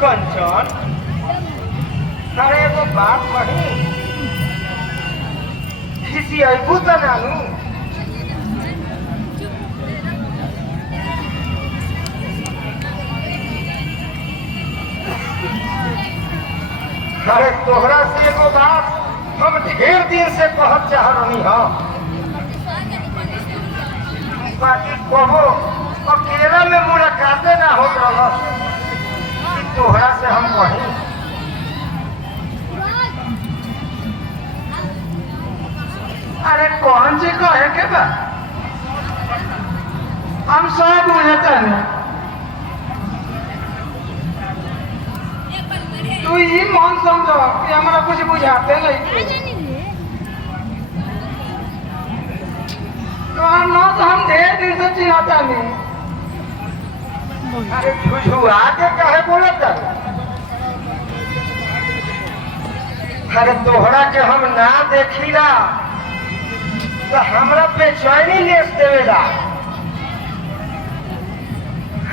कंचन, अरे वो बात कही किसी अबू तो नानू अरे तोहरा से एगो बात हम ढेर दिन से कहत चाह रही हम बाकी कहो अकेला में मुलाकाते ना हो रहा तोहरा से हम कहीं अरे कौन सी कहे के बा हम सब बुझते हैं तू ही मन समझो कि हमारा कुछ बुझाते नहीं तो हम ढेर दिन से चिन्हता नहीं। अरे झुझुआ के कहे बोलता अरे तोहरा के हम ना देखीला तो हमरा बेचैनी लेस देवेला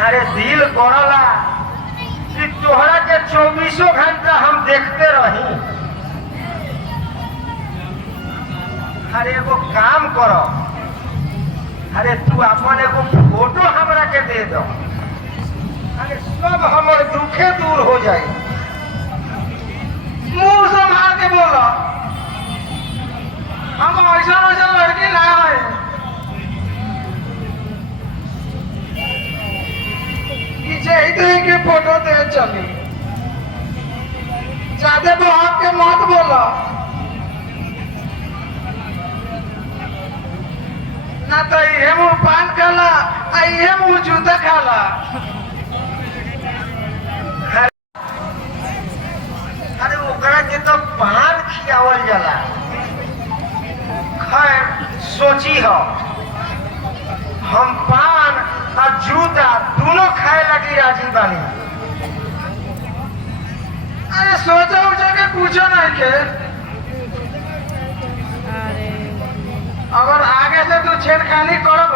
अरे दिल करला कि तोहरा के 24 घंटा हम देखते रही। अरे एगो काम करो अरे तू अपन एगो फोटो हमरा के दे दो अरे सब हमर दुखे दूर हो जाए। मुंह संभाल के बोलो हम ऐसा लड़की ना है के फोटो दे चली ज्यादा भाग के मत बोलो ना तो ये मुंह पान खाला ये मुंह जूता खाला। अरे ओकरा के तो पान खियावल जाला खैर सोची हो हम पान और जूता दोनों खाए लगी राजी बानी। अरे सोचा उचा के पूछो नहीं के अगर आगे से तू छेड़खानी करब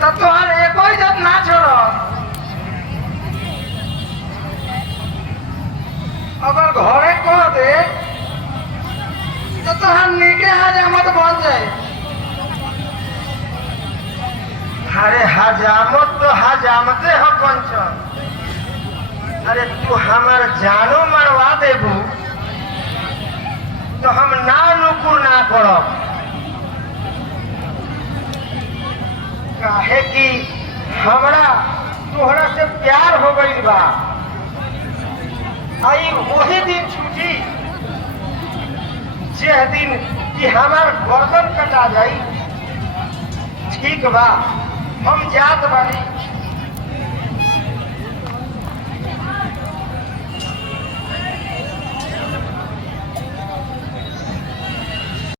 तो तुहार एको इज्जत ना छोड़ो। अगर घरे कह दे तो तुहार नीके हजामत बन जाए। अरे हजामत तो हजामते हो कंचन अरे तू हमार जानो मरवा देबू तो हम ना नुकुर ना करब काहे कि हमरा तोहरा से प्यार हो गई बा। आई वही दिन छूटी जे दिन कि हमार गर्दन कटा जाई। ठीक बा हम जात बानी